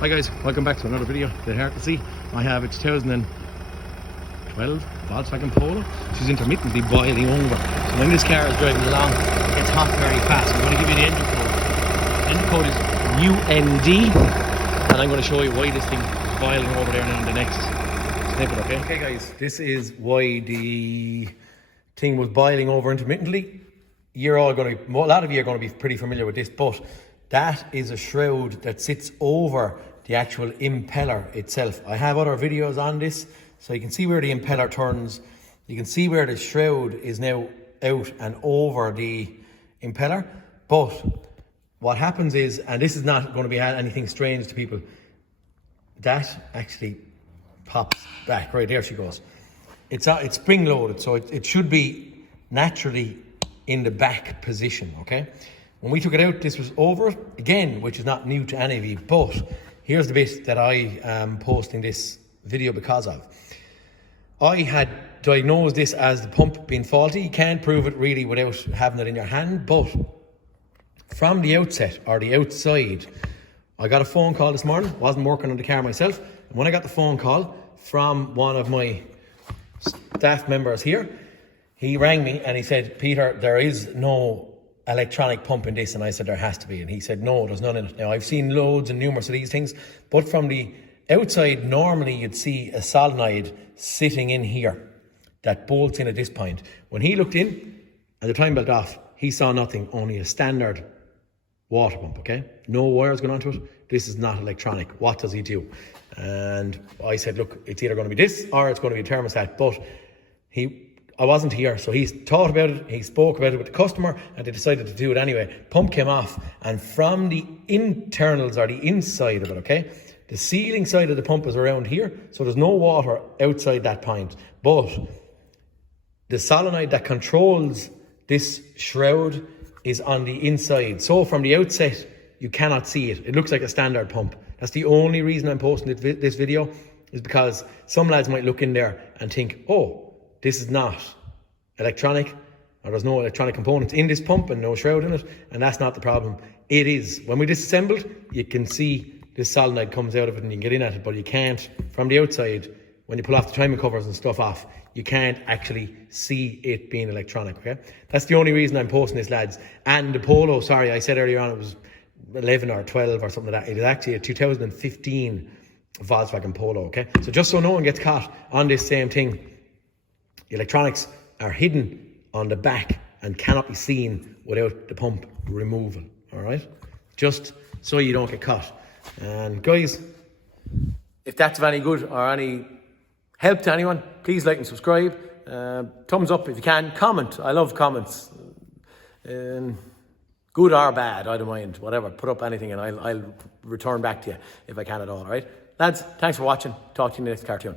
Hi guys, welcome back to another video. The hair to see, I have a 2012 Volkswagen Polo. She's intermittently boiling over. So when this car is driving along, it gets hot very fast. I'm going to give you the engine code. The engine code is UND, and I'm going to show you why this thing is boiling over there now in the next snippet, okay? Okay guys, this is why the thing was boiling over intermittently. A lot of you are going to be pretty familiar with this, but that is a shroud that sits over the actual impeller itself. I have other videos on this, so you can see where the impeller turns. You can see where the shroud is now out and over the impeller. But what happens is, and this is not going to be anything strange to people, that actually pops back. Right, there she goes. It's spring loaded, so it should be naturally in the back position, okay? When we took it out, this was over it, again, which is not new to any of you, but here's the bit that I am posting this video because of. I had diagnosed this as the pump being faulty. You can't prove it really without having it in your hand, but from the outset, or the outside, I got a phone call this morning. Wasn't working on the car myself, and when I got the phone call from one of my staff members here, he rang me and he said, "Peter, there is no electronic pump in this," and I said there has to be, and he said no, there's none in it. Now I've seen loads and numerous of these things, but from the outside normally you'd see a solenoid sitting in here that bolts in at this point. When he looked in and the time belt off, he saw nothing, only a standard water pump, okay? No wires going onto it. This is not electronic. What does he do? And I said, look, it's either going to be this or it's going to be a thermostat, but I wasn't here, so he thought about it, he spoke about it with the customer, and they decided to do it anyway. Pump came off, and from the internals, or the inside of it, okay, the sealing side of the pump is around here, so there's no water outside that point. But the solenoid that controls this shroud is on the inside. So from the outset, you cannot see it. It looks like a standard pump. That's the only reason I'm posting this video, is because some lads might look in there and think, oh, this is not electronic, or there's no electronic components in this pump and no shroud in it, and that's not the problem. It is. When we disassembled, you can see this solenoid comes out of it and you can get in at it, but you can't, from the outside, when you pull off the timing covers and stuff off, you can't actually see it being electronic, okay? That's the only reason I'm posting this, lads. And the Polo, sorry, I said earlier on it was 11 or 12 or something like that. It is actually a 2015 Volkswagen Polo, okay? So just so no one gets caught on this same thing, the electronics are hidden on the back and cannot be seen without the pump removal, all right? Just so you don't get caught. And guys, if that's of any good or any help to anyone, please like and subscribe. Thumbs up if you can. Comment. I love comments. Good or bad, I don't mind. Whatever. Put up anything and I'll return back to you if I can at all, all right? Lads, thanks for watching. Talk to you in the next cartoon.